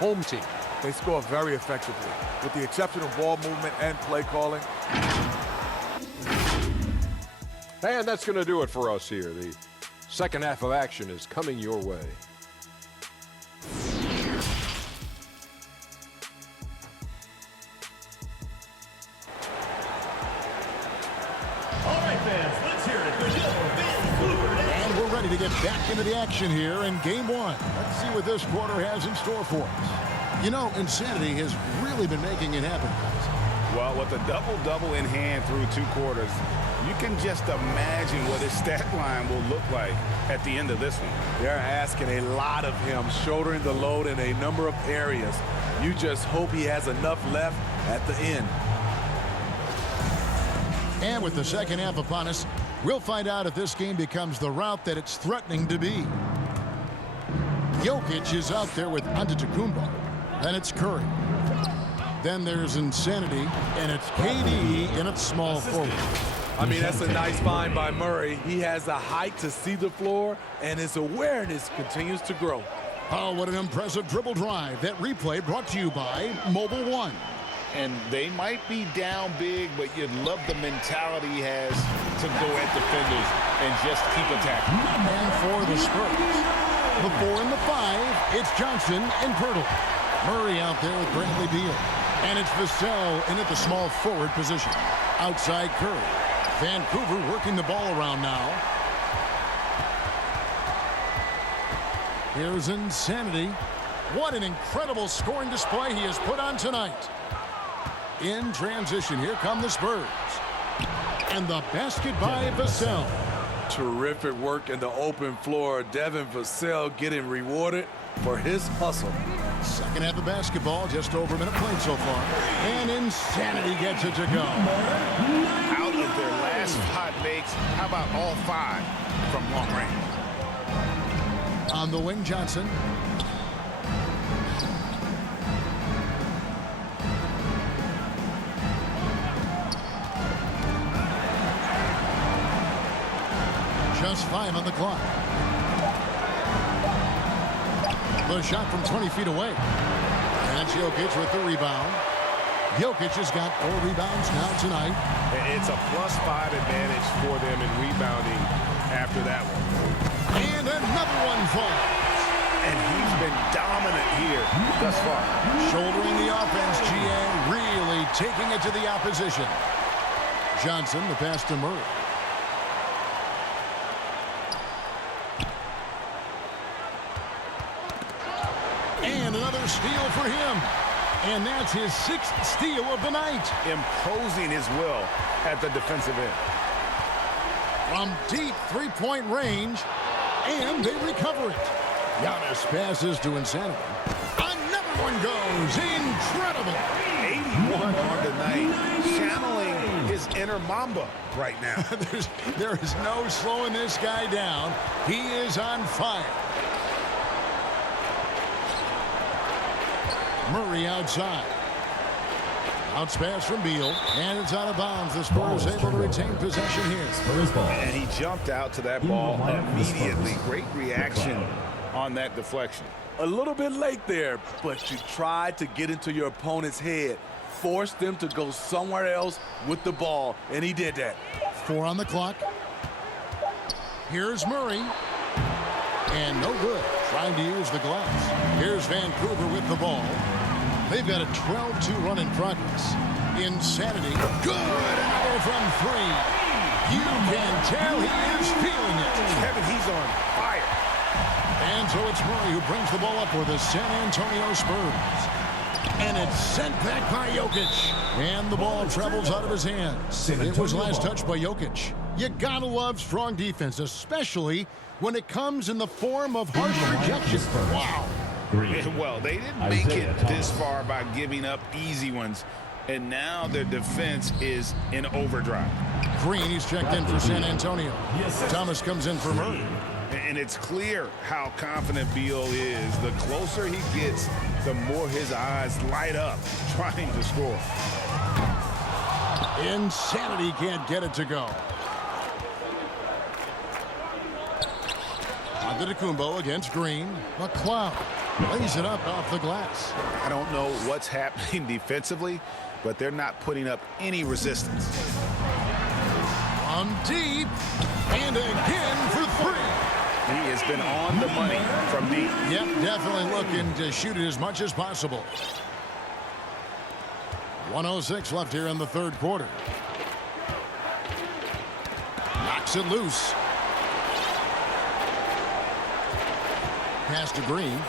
home team. They score very effectively with the exceptional ball movement and play calling. And that's going to do it for us here. The second half of action is coming your way. All right, fans, let's hear it for Vancouver. And we're ready to get back into the action here in game one. Let's see what this quarter has in store for us. You know, insanity has really been making it happen, guys. Well, with a double-double in hand through 2 quarters, you can just imagine what his stat line will look like at the end of this one. They're asking a lot of him, shouldering the load in a number of areas. You just hope he has enough left at the end. And with the second half upon us, we'll find out if this game becomes the route that it's threatening to be. Jokic is out there with Antetokounmpo. Then it's Curry. Then there's insanity, and it's KD in its small forward. I mean, that's a nice find by Murray. He has the height to see the floor, and his awareness continues to grow. Oh, what an impressive dribble drive. That replay brought to you by Mobile One. And they might be down big, but you'd love the mentality he has to go at defenders and just keep attacking. And for the Spurs, the 4 and the 5, it's Johnson and Pirtle. Murray out there with Bradley Beal. And it's Vassell in at the small forward position. Outside Curry. Vancouver working the ball around now. Here's insanity. What an incredible scoring display he has put on tonight. In transition, here come the Spurs. And the basket by Vassell. Terrific work in the open floor. Devin Vassell getting rewarded for his hustle. Second half of basketball, just over a minute played so far. And insanity gets it to go. Out of their last 5 makes, how about all 5 from long range? On the wing, Johnson. Just 5 on the clock. The shot from 20 feet away. That's Jokic with the rebound. Jokic has got 4 rebounds now tonight. It's a +5 advantage for them in rebounding after that one. And another one falls. And he's been dominant here thus far. Shouldering the offense, GA really taking it to the opposition. Johnson, the pass to Murray. And another steal for him. And that's his 6th steal of the night. Imposing his will at the defensive end. From deep 3-point range. And they recover it. Giannis passes to insanity. Another one goes. Incredible. 81 on the night. Channeling his inner Mamba right now. There is no slowing this guy down. He is on fire. Murray outside. Bounce pass from Beal. And it's out of bounds. The Spurs able to retain possession here. And he jumped out to that ball immediately. Great reaction on that deflection. A little bit late there, but you tried to get into your opponent's head. Force them to go somewhere else with the ball, and he did that. 4 on the clock. Here's Murray. And no good. Trying to use the glass. Here's Vancouver with the ball. They've got a 12-2 run in progress. Insanity. Good. Another from 3. You can tell he is feeling it. Kevin, he's on fire. And so it's Murray who brings the ball up for the San Antonio Spurs. And it's sent back by Jokic. And the ball travels out of his hands. It was last touched by Jokic. You gotta love strong defense, especially when it comes in the form of harsh rejection. Wow. Well, they didn't make it this far by giving up easy ones. And now their defense is in overdrive. Green, he's checked in for San Antonio. Thomas comes in for Murray. And it's clear how confident Beal is. The closer he gets, the more his eyes light up trying to score. Insanity can't get it to go. Antetokounmpo against Green. McLeod. Lays it up off the glass. I don't know what's happening defensively, but they're not putting up any resistance. From deep, and again for three. He has been on the money from deep. Yep, definitely looking to shoot it as much as possible. 1:06 left here in the third quarter. Knocks it loose. Pass to Green.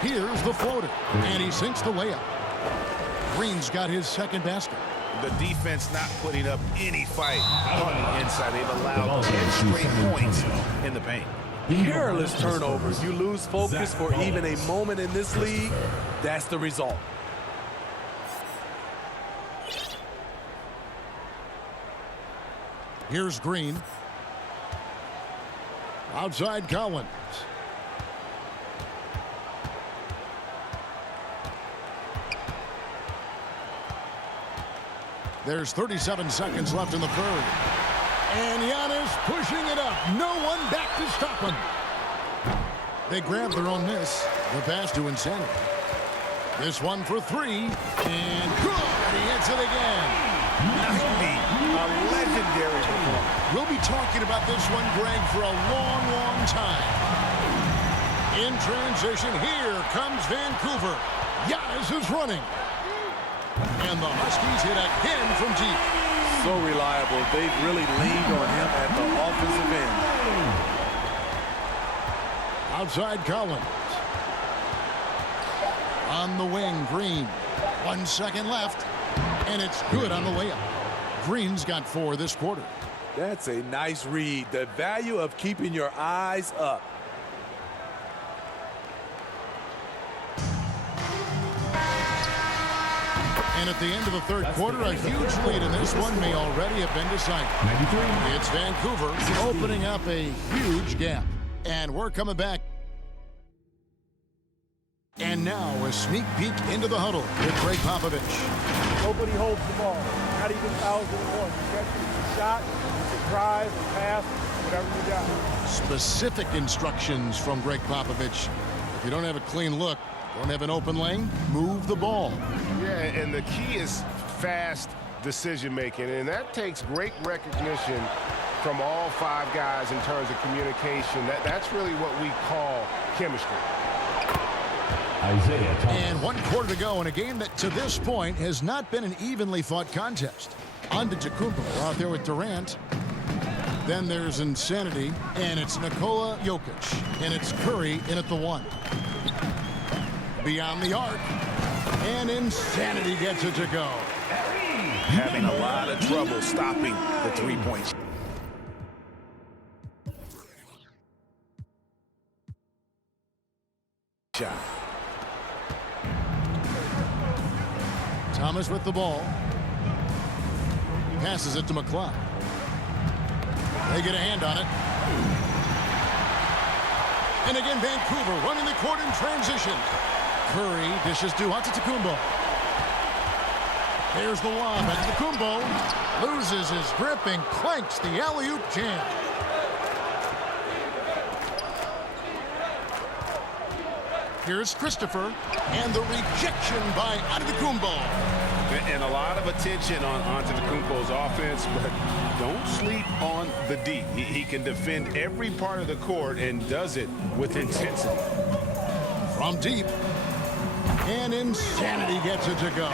Here's the floater, and he sinks the layup. Green's got his second basket. The defense not putting up any fight on the inside. They've allowed 10 straight points in the paint. Careless turnovers. You lose focus for even a moment in this league. That's the result. Here's Green. Outside Collins. There's 37 seconds left in the third. And Giannis pushing it up. No one back to stop him. They grab their own miss. The pass to Insanity. This one for three. And good. He hits it again. 90, a legendary performance. We'll be talking about this one, Greg, for a long, long time. In transition, here comes Vancouver. Giannis is running. And the Huskies hit again from deep. So reliable. They've really leaned on him at the offensive end. Outside Collins. On the wing, Green. 1 second left. And it's good on the layup. Green's got 4 this quarter. That's a nice read. The value of keeping your eyes up. And at the end of the third quarter, a huge lead in this one may already have been decided. It's Vancouver opening up a huge gap. And we're coming back. And now a sneak peek into the huddle with Greg Popovich. Nobody holds the ball. Not even 1,001. You catch it, it's a shot, it's a drive, a pass, whatever you got. Specific instructions from Greg Popovich. If you don't have a clean look, don't have an open lane, move the ball. Yeah, and the key is fast decision-making, and that takes great recognition from all 5 guys in terms of communication. That's really what we call chemistry. Isaiah Thomas. And 1 quarter to go in a game that to this point has not been an evenly fought contest. Antetokounmpo out there with Durant. Then there's Insanity, and it's Nikola Jokic, and it's Curry in at the 1. Beyond the arc, and Insanity gets it to go. Having a lot of trouble stopping the three-point shot. Thomas with the ball. Passes it to McCloud. They get a hand on it. And again, Vancouver running the court in transition. Curry dishes to Antetokounmpo. There's the lob. Antetokounmpo loses his grip and clanks the alley-oop jam. Here's Christopher, and the rejection by Antetokounmpo. And a lot of attention on Antetokounmpo's offense, but don't sleep on the D. He can defend every part of the court and does it with intensity. From deep, and Insanity gets it to go.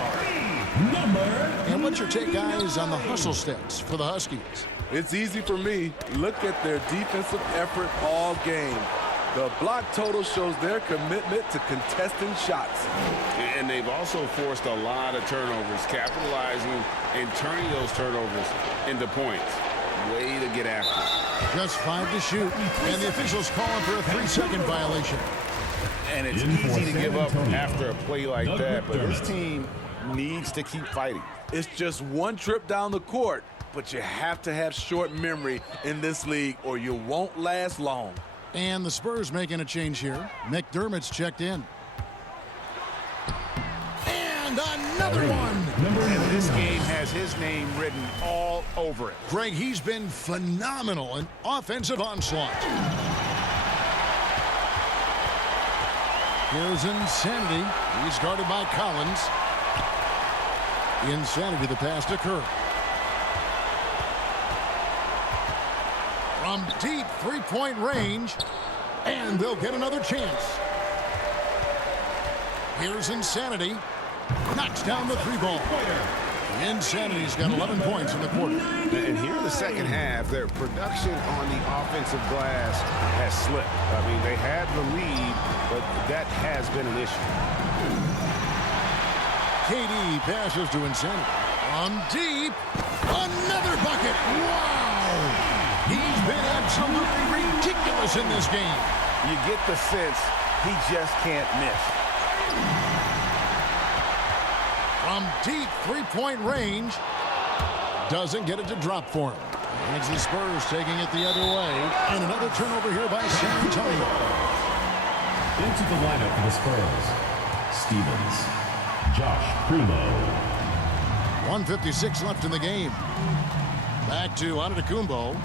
And what's your take, guys, on the hustle stats for the Huskies? It's easy for me. Look at their defensive effort all game. The block total shows their commitment to contesting shots. And they've also forced a lot of turnovers, capitalizing and turning those turnovers into points. Way to get after it. Just 5 to shoot, and the officials calling for a 3-second violation. And it's easy to give up after a play like that, but this team needs to keep fighting. It's just one trip down the court, but you have to have short memory in this league or you won't last long. And the Spurs making a change here. McDermott's checked in. And another one. And this game has his name written all over it. Greg, he's been phenomenal in offensive onslaught. Here's Insanity. He's guarded by Collins. Insanity, the pass to Kerr. From deep three-point range, and they'll get another chance. Here's Insanity. Knocks down the three ball. Insanity's got 11 points in the quarter. And here in the second half, their production on the offensive glass has slipped. I mean, they had the lead, but that has been an issue. KD passes to Insanity. From deep, another bucket. Wow! He's been absolutely ridiculous in this game. You get the sense he just can't miss. From deep three-point range, doesn't get it to drop for him. It's the Spurs taking it the other way, and another turnover here by San Antonio. Into the lineup for the Spurs, Stevens, Josh Primo. 1:56 left in the game. Back to Antetokounmpo.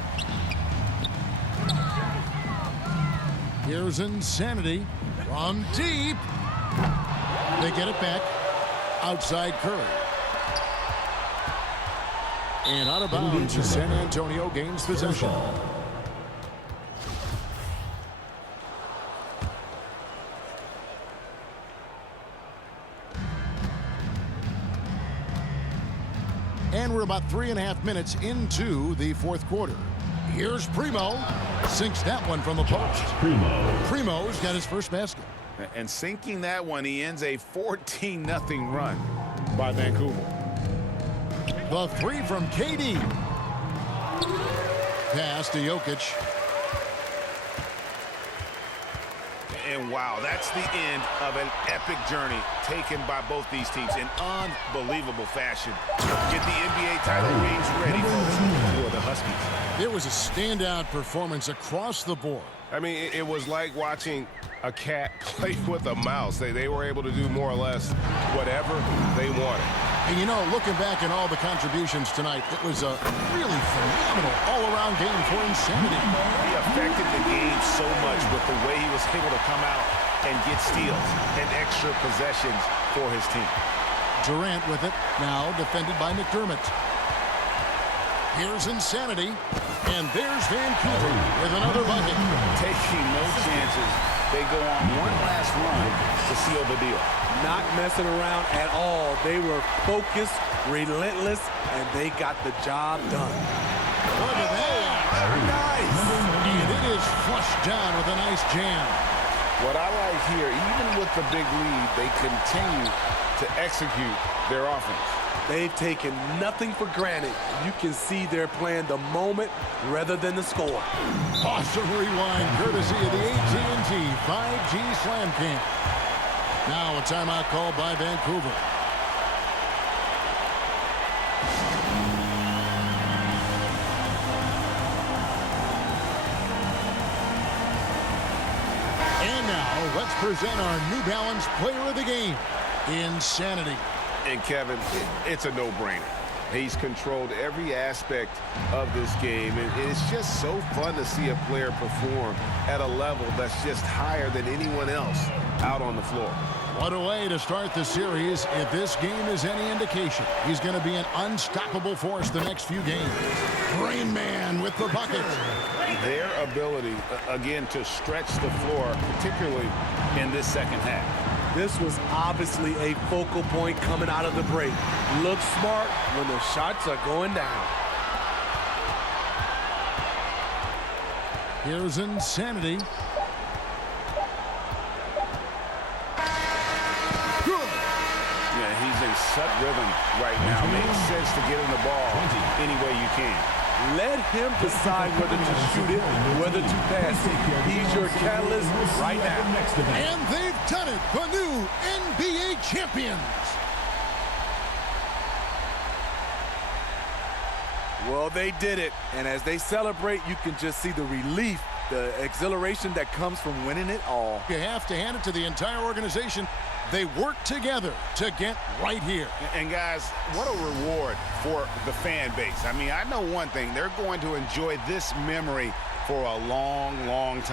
Here's Insanity from deep. They get it back. Outside Curry. And out of bounds, San Antonio gains possession. And we're about 3.5 minutes into the fourth quarter. Here's Primo. Sinks that one from the post. Primo's got his first basket. And sinking that one, he ends a 14-0 run By Vancouver. The three from KD. Pass to Jokic. And wow, that's the end of an epic journey taken by both these teams in unbelievable fashion. Get the NBA title rings ready for the Huskies. It was a standout performance across the board. I mean, it was like watching a cat play with a mouse. They were able to do more or less whatever they wanted. And you know, looking back at all the contributions tonight, it was a really phenomenal all-around game for Insanity. He affected the game so much with the way he was able to come out and get steals and extra possessions for his team. Durant with it, now defended by McDermott. Here's Insanity, and there's Vancouver with another bucket. Taking no chances. They go on one last run to seal the deal. Not messing around at all. They were focused, relentless, and they got the job done. Look at that. Very nice. And it is flushed down with a nice jam. What I like here, even with the big lead, they continue to execute their offense. They've taken nothing for granted. You can see they're playing the moment rather than the score. Awesome rewind courtesy of the AT&T 5G Slam Cam. Now a timeout called by Vancouver. And now let's present our New Balance Player of the Game, Insanity. And Kevin, it's a no-brainer. He's controlled every aspect of this game, and it's just so fun to see a player perform at a level that's just higher than anyone else out on the floor. What a way to start the series. If this game is any indication, he's going to be an unstoppable force the next few games. Rain Man with the bucket. Their ability, again, to stretch the floor, particularly in this second half. This was obviously a focal point coming out of the break. Look smart when the shots are going down. Here's Insanity. Good. Yeah, he's in such rhythm right now. Makes sense to get him the ball any way you can. Let him decide whether to shoot it, whether to pass it. He's your catalyst right now. And they've done it. The new NBA champions. Well, they did it. And as they celebrate, you can just see the relief, the exhilaration that comes from winning it all. You have to hand it to the entire organization. They work together to get right here. And guys, what a reward for the fan base. I mean, I know one thing. They're going to enjoy this memory for a long, long time.